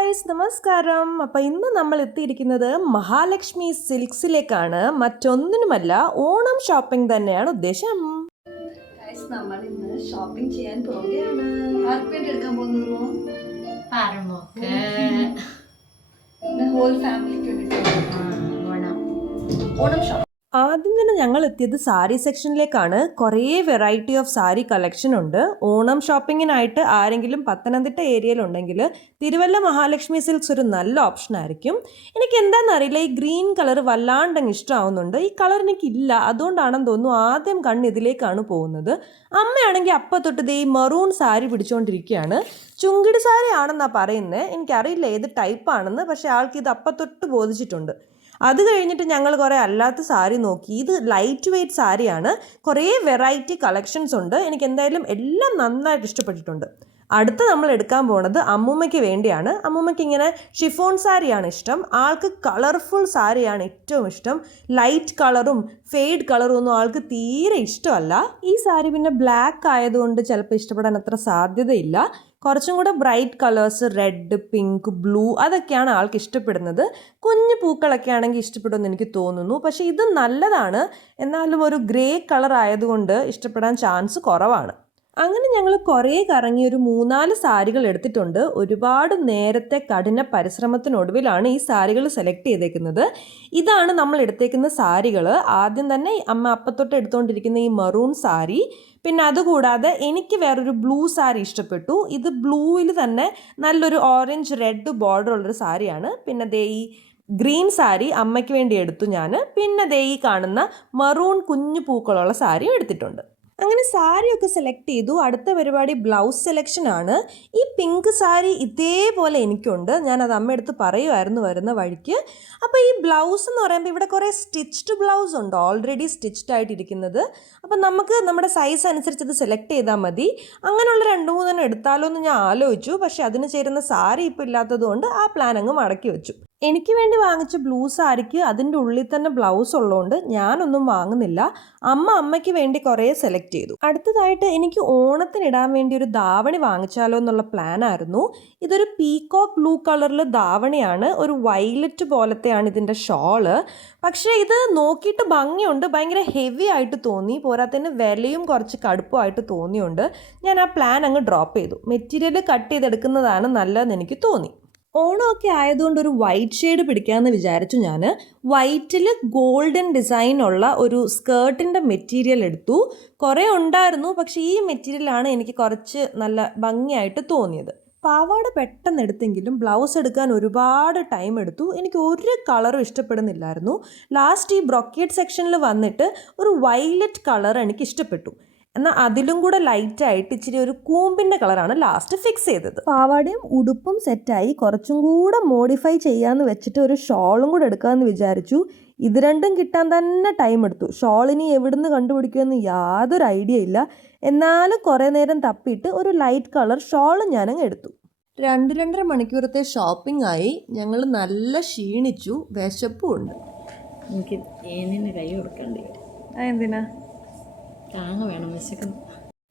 Guys, നമസ്കാരം. അപ്പോൾ ഇന്ന് നമ്മൾ എത്തിയിരിക്കുന്നത് മഹാലക്ഷ്മി സിൽക്സിലേക്കാണ്. മറ്റൊന്നിനുമല്ല, ഓണം ഷോപ്പിംഗ് തന്നെയാണ് ഉദ്ദേശം. നമ്മൾ ഇന്ന് ഷോപ്പിംഗ് ചെയ്യാൻ പോവുകയാണ്. ആർക്ക് വേണ്ടി എടുക്കാൻ പോകുന്നു? ഹോൾ ഫാമിലിക്ക് വേണ്ടി ഓണം ഷോപ്പിംഗ്. ആദ്യം തന്നെ ഞങ്ങൾ എത്തിയത് സാരി സെക്ഷനിലേക്കാണ്. കുറേ വെറൈറ്റി ഓഫ് സാരി കളക്ഷൻ ഉണ്ട്. ഓണം ഷോപ്പിങ്ങിനായിട്ട് ആരെങ്കിലും പത്തനംതിട്ട ഏരിയയിലുണ്ടെങ്കിൽ തിരുവല്ല മഹാലക്ഷ്മി സിൽക്സ് ഒരു നല്ല ഓപ്ഷൻ ആയിരിക്കും. എനിക്ക് എന്താണെന്നറിയില്ല, ഈ ഗ്രീൻ കളർ വല്ലാണ്ടങ്ങ് ഇഷ്ടമാവുന്നുണ്ട്. ഈ കളർ എനിക്കില്ല, അതുകൊണ്ടാണെന്ന് തോന്നുന്നു ആദ്യം കണ്ണ് ഇതിലേക്കാണ് പോകുന്നത്. അമ്മയാണെങ്കിൽ അപ്പം തൊട്ട് ഈ മെറൂൺ സാരി പിടിച്ചുകൊണ്ടിരിക്കുകയാണ്. ചുങ്കിടി സാരി ആണെന്നാണ് പറയുന്നത്. എനിക്കറിയില്ല ഏത് ടൈപ്പാണെന്ന്, പക്ഷേ ആൾക്ക് ഇത് അപ്പം തൊട്ട് ബോധിച്ചിട്ടുണ്ട്. അത് കഴിഞ്ഞിട്ട് ഞങ്ങൾ കുറേ അല്ലാത്ത സാരി നോക്കി. ഇത് ലൈറ്റ് വെയ്റ്റ് സാരിയാണ്. കുറേ വെറൈറ്റി കളക്ഷൻസ് ഉണ്ട്. എനിക്ക് എന്തായാലും എല്ലാം നന്നായിട്ട് ഇഷ്ടപ്പെട്ടിട്ടുണ്ട്. അടുത്ത് നമ്മൾ എടുക്കാൻ പോണത് അമ്മൂമ്മയ്ക്ക് വേണ്ടിയാണ്. അമ്മൂമ്മയ്ക്ക് ഇങ്ങനെ ഷിഫോൺ സാരിയാണ് ഇഷ്ടം. ആൾക്ക് കളർഫുൾ സാരിയാണ് ഏറ്റവും ഇഷ്ടം. ലൈറ്റ് കളറും ഫെയ്ഡ് കളറും ഒന്നും ആൾക്ക് തീരെ ഇഷ്ടമല്ല. ഈ സാരി പിന്നെ ബ്ലാക്ക് ആയതുകൊണ്ട് ചിലപ്പോൾ ഇഷ്ടപ്പെടാൻ അത്ര സാധ്യതയില്ല. കുറച്ചും കൂടെ bright colours, red, pink, blue, അതൊക്കെയാണ് ആൾക്ക് ഇഷ്ടപ്പെടുന്നത്. കുഞ്ഞു പൂക്കളൊക്കെ ആണെങ്കിൽ ഇഷ്ടപ്പെടുമെന്ന് എനിക്ക് തോന്നുന്നു. പക്ഷേ ഇത് നല്ലതാണ്, എന്നാലും ഒരു ഗ്രേ കളർ ആയതുകൊണ്ട് ഇഷ്ടപ്പെടാൻ ചാൻസ് കുറവാണ്. അങ്ങനെ ഞങ്ങൾ കുറേ കറങ്ങി ഒരു 3-4 സാരികൾ എടുത്തിട്ടുണ്ട്. ഒരുപാട് നേരത്തെ കഠിന പരിശ്രമത്തിനൊടുവിലാണ് ഈ സാരികൾ സെലക്ട് ചെയ്തേക്കുന്നത്. ഇതാണ് നമ്മൾ എടുത്തേക്കുന്ന സാരികൾ. ആദ്യം തന്നെ അമ്മ അപ്പത്തൊട്ട് എടുത്തുകൊണ്ടിരിക്കുന്ന ഈ മെറൂൺ സാരി, പിന്നെ അതുകൂടാതെ എനിക്ക് വേറൊരു ബ്ലൂ സാരി ഇഷ്ടപ്പെട്ടു. ഇത് ബ്ലൂവിൽ തന്നെ നല്ലൊരു ഓറഞ്ച് റെഡ് ബോർഡർ ഉള്ളൊരു സാരിയാണ്. പിന്നെ ദേ ഈ ഗ്രീൻ സാരി അമ്മയ്ക്ക് വേണ്ടി എടുത്തു ഞാൻ. പിന്നെ ദേ ഈ കാണുന്ന മെറൂൺ കുഞ്ഞു പൂക്കളുള്ള സാരിയും എടുത്തിട്ടുണ്ട്. അങ്ങനെ സാരിയൊക്കെ സെലക്ട് ചെയ്തു. അടുത്ത പരിപാടി ബ്ലൗസ് സെലക്ഷൻ ആണ്. ഈ പിങ്ക് സാരി ഇതേപോലെ എനിക്കുണ്ട്. ഞാനത് അമ്മയെടുത്ത് പറയുമായിരുന്നു വരുന്ന വഴിക്ക്. അപ്പോൾ ഈ ബ്ലൗസ് എന്ന് പറയുമ്പോൾ ഇവിടെ കുറേ സ്റ്റിച്ച്ഡ് ബ്ലൗസ് ഉണ്ട്, ഓൾറെഡി സ്റ്റിച്ച്ഡ് ആയിട്ടിരിക്കുന്നത്. അപ്പം നമുക്ക് നമ്മുടെ സൈസ് അനുസരിച്ച് ഇത് സെലക്ട് ചെയ്താൽ മതി. അങ്ങനെയുള്ള 2-3 എടുത്താലോ എന്ന് ഞാൻ ആലോചിച്ചു. പക്ഷേ അതിന് ചേരുന്ന സാരി ഇപ്പോൾ ഇല്ലാത്തത് കൊണ്ട് ആ പ്ലാൻ അങ്ങ് മടക്കി വെച്ചു. എനിക്ക് വേണ്ടി വാങ്ങിച്ച ബ്ലൂ സാരിക്ക് അതിൻ്റെ ഉള്ളിൽ തന്നെ ബ്ലൗസ് ഉള്ളതുകൊണ്ട് ഞാനൊന്നും വാങ്ങുന്നില്ല. അമ്മയ്ക്ക് വേണ്ടി കുറേ സെലക്ട് ചെയ്തു. അടുത്തതായിട്ട് എനിക്ക് ഓണത്തിനിടാൻ വേണ്ടി ഒരു ധാവണി വാങ്ങിച്ചാലോ എന്നുള്ള പ്ലാൻ ആയിരുന്നു. ഇതൊരു പീകോക്ക് ബ്ലൂ കളറിൽ ധാവണിയാണ്. ഒരു വയലറ്റ് പോലത്തെയാണ് ഇതിൻ്റെ ഷോള്. പക്ഷേ ഇത് നോക്കിയിട്ട് ഭംഗിയുണ്ട്, ഭയങ്കര ഹെവി ആയിട്ട് തോന്നി. പോരാത്തതിന് വിലയും കുറച്ച് കടുപ്പമായിട്ട് തോന്നിയുണ്ട്. ഞാൻ ആ പ്ലാൻ അങ്ങ് ഡ്രോപ്പ് ചെയ്തു. മെറ്റീരിയൽ കട്ട് ചെയ്തെടുക്കുന്നതാണ് നല്ലതെന്ന് എനിക്ക് തോന്നി. ഓണമൊക്കെ ആയതുകൊണ്ട് ഒരു വൈറ്റ് ഷെയ്ഡ് പിടിക്കാമെന്ന് വിചാരിച്ചു ഞാൻ. വൈറ്റിൽ ഗോൾഡൻ ഡിസൈനുള്ള ഒരു സ്കേർട്ടിൻ്റെ മെറ്റീരിയൽ എടുത്തു. കുറേ ഉണ്ടായിരുന്നു, പക്ഷേ ഈ മെറ്റീരിയലാണ് എനിക്ക് കുറച്ച് നല്ല ഭംഗിയായിട്ട് തോന്നിയത്. പാവാട പെട്ടെന്ന് എടുത്തെങ്കിലും ബ്ലൗസ് എടുക്കാൻ ഒരുപാട് ടൈം എടുത്തു. എനിക്ക് ഒരു കളറും ഇഷ്ടപ്പെടുന്നില്ലായിരുന്നു. ലാസ്റ്റ് ഈ ബ്രൊക്കേഡ് സെക്ഷനിൽ വന്നിട്ട് ഒരു വയലറ്റ് കളർ എനിക്ക് ഇഷ്ടപ്പെട്ടു. എന്നാൽ അതിലും കൂടെ ലൈറ്റായിട്ട് ഇച്ചിരി ഒരു കൂമ്പിൻ്റെ കളറാണ് ലാസ്റ്റ് ഫിക്സ് ചെയ്തത്. പാവാടയും ഉടുപ്പും സെറ്റായി. കുറച്ചും കൂടെ മോഡിഫൈ ചെയ്യാമെന്ന് വെച്ചിട്ട് ഒരു ഷോളും കൂടെ എടുക്കാമെന്ന് വിചാരിച്ചു. ഇത് രണ്ടും കിട്ടാൻ തന്നെ ടൈം എടുത്തു. ഷോളിനി എവിടുന്ന് കണ്ടുപിടിക്കുമെന്ന് യാതൊരു ഐഡിയ ഇല്ല. എന്നാലും കുറേ നേരം തപ്പിയിട്ട് ഒരു ലൈറ്റ് കളർ ഷോളും ഞാനങ്ങ് എടുത്തു. 2-2.5 മണിക്കൂറത്തെ ഷോപ്പിംഗ് ആയി. ഞങ്ങൾ നല്ല ക്ഷീണിച്ചു, വിശപ്പും ഉണ്ട്. എനിക്ക് ഏനിന് കൈ കൊടുക്കേണ്ടി വരും. അതെന്തിനാ? താങ്ങ വേണം, വിശക്കുന്നു.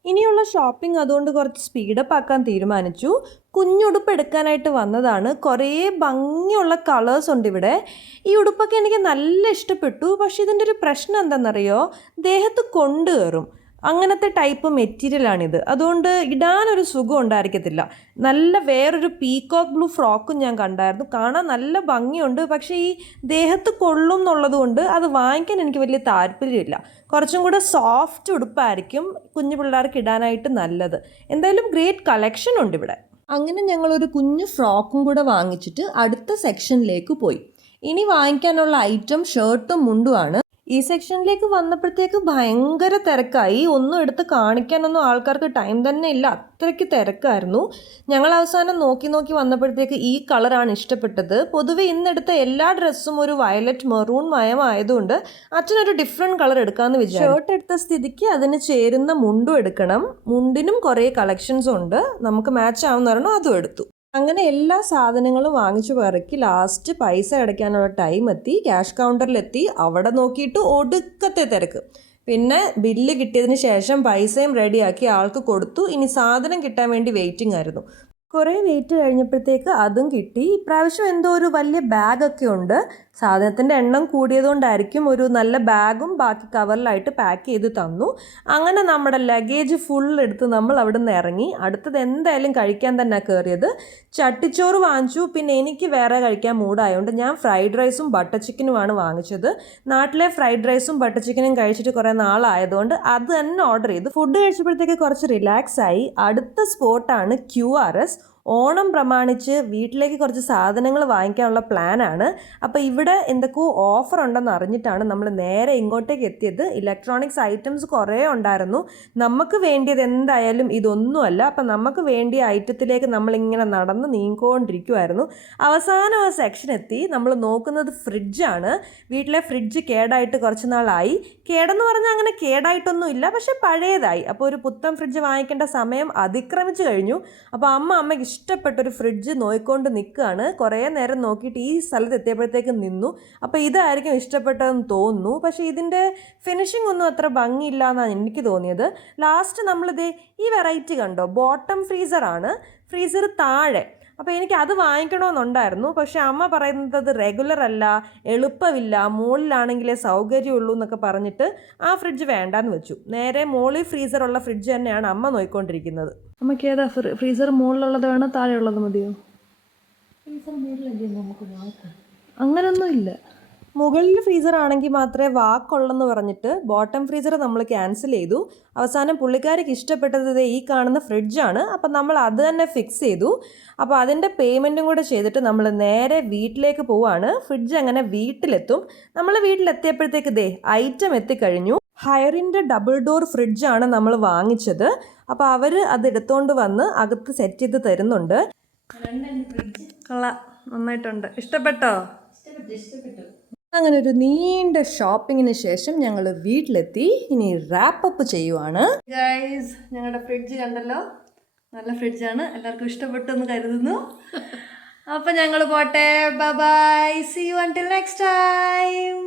ഇനിയുള്ള ഷോപ്പിംഗ് അതുകൊണ്ട് കുറച്ച് സ്പീഡപ്പ് ആക്കാൻ തീരുമാനിച്ചു. കുഞ്ഞുടുപ്പ് എടുക്കാനായിട്ട് വന്നതാണ്. കുറേ ഭംഗിയുള്ള കളേഴ്സ് ഉണ്ട് ഇവിടെ. ഈ ഉടുപ്പൊക്കെ എനിക്ക് നല്ല ഇഷ്ടപ്പെട്ടു. പക്ഷേ ഇതിൻ്റെ ഒരു പ്രശ്നം എന്താണെന്നറിയോ, ദേഹത്ത് കൊണ്ടുകയറും. അങ്ങനത്തെ ടൈപ്പ് മെറ്റീരിയലാണിത്. അതുകൊണ്ട് ഇടാനൊരു സുഖം ഉണ്ടായിരിക്കത്തില്ല. നല്ല വേറൊരു പീകോക്ക് ബ്ലൂ ഫ്രോക്കും ഞാൻ കണ്ടായിരുന്നു. കാണാൻ നല്ല ഭംഗിയുണ്ട്, പക്ഷേ ഈ ദേഹത്ത് കൊള്ളും എന്നുള്ളത് കൊണ്ട് അത് വാങ്ങിക്കാൻ എനിക്ക് വലിയ താല്പര്യമില്ല. കുറച്ചും കൂടെ സോഫ്റ്റ് ഉടുപ്പായിരിക്കും കുഞ്ഞു പിള്ളേർക്ക് ഇടാനായിട്ട് നല്ലത്. എന്തായാലും ഗ്രേറ്റ് കളക്ഷൻ ഉണ്ട് ഇവിടെ. അങ്ങനെ ഞങ്ങളൊരു കുഞ്ഞു ഫ്രോക്കും കൂടെ വാങ്ങിച്ചിട്ട് അടുത്ത സെക്ഷനിലേക്ക് പോയി. ഇനി വാങ്ങിക്കാനുള്ള ഐറ്റം ഷർട്ടും മുണ്ടുമാണ്. ഈ സെക്ഷനിലേക്ക് വന്നപ്പോഴത്തേക്ക് ഭയങ്കര തിരക്കായി. ഒന്നും എടുത്ത് കാണിക്കാനൊന്നും ആൾക്കാർക്ക് ടൈം തന്നെ ഇല്ല, അത്രയ്ക്ക് തിരക്കായിരുന്നു. ഞങ്ങൾ അവസാനം നോക്കി വന്നപ്പോഴത്തേക്ക് ഈ കളറാണ് ഇഷ്ടപ്പെട്ടത്. പൊതുവെ ഇന്നെടുത്ത എല്ലാ ഡ്രസ്സും ഒരു വയലറ്റ് മെറൂൺ മയമായതുകൊണ്ട് അച്ഛനൊരു ഡിഫറെൻറ്റ് കളർ എടുക്കാമെന്ന് വിചാരിച്ചു. ഷർട്ട് എടുത്ത സ്ഥിതിക്ക് അതിന് ചേരുന്ന മുണ്ടും എടുക്കണം. മുണ്ടിനും കുറേ കളക്ഷൻസും ഉണ്ട്. നമുക്ക് മാച്ച് ആവുന്ന പറഞ്ഞാൽ അതും എടുത്തു. അങ്ങനെ എല്ലാ സാധനങ്ങളും വാങ്ങിച്ചു പെറുക്കി ലാസ്റ്റ് പൈസ അടയ്ക്കാനുള്ള ടൈം എത്തി. ക്യാഷ് കൗണ്ടറിലെത്തി. അവിടെ നോക്കിയിട്ട് ഒടുക്കത്തെ തിരക്ക്. പിന്നെ ബില്ല് കിട്ടിയതിന് ശേഷം പൈസയും റെഡിയാക്കി ആൾക്ക് കൊടുത്തു. ഇനി സാധനം കിട്ടാൻ വേണ്ടി വെയിറ്റിംഗ് ആയിരുന്നു. കുറേ വെയിറ്റ് കഴിഞ്ഞപ്പോഴത്തേക്ക് അതും കിട്ടി. ഇപ്രാവശ്യം എന്തോ ഒരു വലിയ ബാഗൊക്കെ ഉണ്ട്. സാധനത്തിൻ്റെ എണ്ണം കൂടിയതുകൊണ്ടായിരിക്കും ഒരു നല്ല ബാഗും ബാക്കി കവറിലായിട്ട് പാക്ക് ചെയ്ത് തന്നു. അങ്ങനെ നമ്മുടെ ലഗേജ് ഫുൾ എടുത്ത് നമ്മൾ അവിടെ നിന്ന് ഇറങ്ങി. അടുത്തത് എന്തായാലും കഴിക്കാൻ തന്നെ കയറിയത്. ചട്ടിച്ചോറ് വാങ്ങിച്ചു. പിന്നെ എനിക്ക് വേറെ കഴിക്കാൻ മൂടായതുകൊണ്ട് ഞാൻ ഫ്രൈഡ് റൈസും ബട്ടർ ചിക്കനുമാണ് വാങ്ങിച്ചത്. നാട്ടിലെ ഫ്രൈഡ് റൈസും ബട്ടർ ചിക്കനും കഴിച്ചിട്ട് കുറേ നാളായതുകൊണ്ട് അത് തന്നെ ഓർഡർ ചെയ്തു. ഫുഡ് കഴിച്ചപ്പോഴത്തേക്ക് കുറച്ച് റിലാക്സ് ആയി. അടുത്ത സ്പോട്ടാണ് QRS. ഓണം പ്രമാണിച്ച് വീട്ടിലേക്ക് കുറച്ച് സാധനങ്ങൾ വാങ്ങിക്കാനുള്ള പ്ലാനാണ്. അപ്പോൾ ഇവിടെ എന്തൊക്കെയോ ഓഫർ ഉണ്ടെന്ന് അറിഞ്ഞിട്ടാണ് നമ്മൾ നേരെ ഇങ്ങോട്ടേക്ക് എത്തിയത്. ഇലക്ട്രോണിക്സ് ഐറ്റംസ് കുറേ ഉണ്ടായിരുന്നു. നമുക്ക് വേണ്ടിയത് എന്തായാലും ഇതൊന്നുമല്ല. അപ്പം നമുക്ക് വേണ്ടിയ ഐറ്റത്തിലേക്ക് നമ്മളിങ്ങനെ നടന്ന് നീങ്ങിക്കൊണ്ടിരിക്കുമായിരുന്നു. അവസാനം ആ സെക്ഷൻ എത്തി. നമ്മൾ നോക്കുന്നത് ഫ്രിഡ്ജാണ്. വീട്ടിലെ ഫ്രിഡ്ജ് കേടായിട്ട് കുറച്ച് നാളായി. കേടെന്ന് പറഞ്ഞാൽ അങ്ങനെ കേടായിട്ടൊന്നും ഇല്ല, പക്ഷെ പഴയതായി. അപ്പോൾ ഒരു പുത്തൻ ഫ്രിഡ്ജ് വാങ്ങിക്കേണ്ട സമയം അതിക്രമിച്ച് കഴിഞ്ഞു. അപ്പോൾ അമ്മയ്ക്ക് ഇഷ്ടപ്പെട്ടൊരു ഫ്രിഡ്ജ് നോക്കിക്കൊണ്ട് നിൽക്കുകയാണ്. കുറേ നേരം നോക്കിയിട്ട് ഈ സ്ഥലത്ത് എത്തിയപ്പോഴത്തേക്ക് നിന്നു. അപ്പോൾ ഇതായിരിക്കും ഇഷ്ടപ്പെട്ടതെന്ന് തോന്നുന്നു. പക്ഷേ ഇതിൻ്റെ ഫിനിഷിംഗ് ഒന്നും അത്ര ഭംഗിയില്ല എന്നാണ് എനിക്ക് തോന്നിയത്. ലാസ്റ്റ് നമ്മളിത് ഈ വെറൈറ്റി കണ്ടോ, ബോട്ടം ഫ്രീസറാണ്. ഫ്രീസർ താഴെ. അപ്പോൾ എനിക്ക് അത് വാങ്ങിക്കണമെന്നുണ്ടായിരുന്നു. പക്ഷേ അമ്മ പറയുന്നത് അത് റെഗുലർ അല്ല, എളുപ്പമില്ല, മുകളിലാണെങ്കിലേ സൗകര്യമുള്ളൂ എന്നൊക്കെ പറഞ്ഞിട്ട് ആ ഫ്രിഡ്ജ് വേണ്ടാന്ന് വെച്ചു. നേരെ മുകളിൽ ഫ്രീസറുള്ള ഫ്രിഡ്ജ് തന്നെയാണ് അമ്മ നോക്കിക്കൊണ്ടിരിക്കുന്നത്. അമ്മയ്ക്ക് ഏതാ ഫ്രീസർ മുകളിലുള്ളത് വേണോ താഴെയുള്ളത് മതിയോ? ഫ്രീസർ മുകളിലല്ലേ നമുക്ക് നോക്കാം. അങ്ങനൊന്നും ഇല്ല. മുകളിൽ ഫ്രീസർ ആണെങ്കിൽ മാത്രമേ വാക്കുള്ളെന്ന് പറഞ്ഞിട്ട് ബോട്ടം ഫ്രീസർ നമ്മൾ ക്യാൻസൽ ചെയ്തു. അവസാനം പുള്ളിക്കാരിക്ക് ഇഷ്ടപ്പെട്ടത് ഈ കാണുന്ന ഫ്രിഡ്ജാണ്. അപ്പം നമ്മൾ അത് തന്നെ ഫിക്സ് ചെയ്തു. അപ്പോൾ അതിൻ്റെ പേയ്മെൻറ്റും കൂടെ ചെയ്തിട്ട് നമ്മൾ നേരെ വീട്ടിലേക്ക് പോവുകയാണ്. ഫ്രിഡ്ജ് അങ്ങനെ വീട്ടിലെത്തും. നമ്മൾ വീട്ടിലെത്തിയപ്പോഴത്തേക്ക് ഐറ്റം എത്തിക്കഴിഞ്ഞു. ഹയറിൻ്റെ ഡബിൾ ഡോർ ഫ്രിഡ്ജാണ് നമ്മൾ വാങ്ങിച്ചത്. അപ്പോൾ അവർ അത് എടുത്തുകൊണ്ട് വന്ന് അകത്ത് സെറ്റ് ചെയ്ത് തരുന്നുണ്ട്. കൊള്ളാം, നന്നായിട്ടുണ്ട്. ഇഷ്ടപ്പെട്ടോ? ഇഷ്ടപ്പെട്ടു. അങ്ങനെ ഒരു നീണ്ട ഷോപ്പിങ്ങിന് ശേഷം ഞങ്ങൾ വീട്ടിലെത്തി. ഇനി റാപ്പപ്പ് ചെയ്യുവാണ്. ഗൈസ്, ഞങ്ങളുടെ ഫ്രിഡ്ജ് കണ്ടല്ലോ, നല്ല ഫ്രിഡ്ജാണ്. എല്ലാവർക്കും ഇഷ്ടപ്പെട്ടു എന്ന് കരുതുന്നു. അപ്പം ഞങ്ങൾ പോട്ടെ. Bye bye, see you until next time.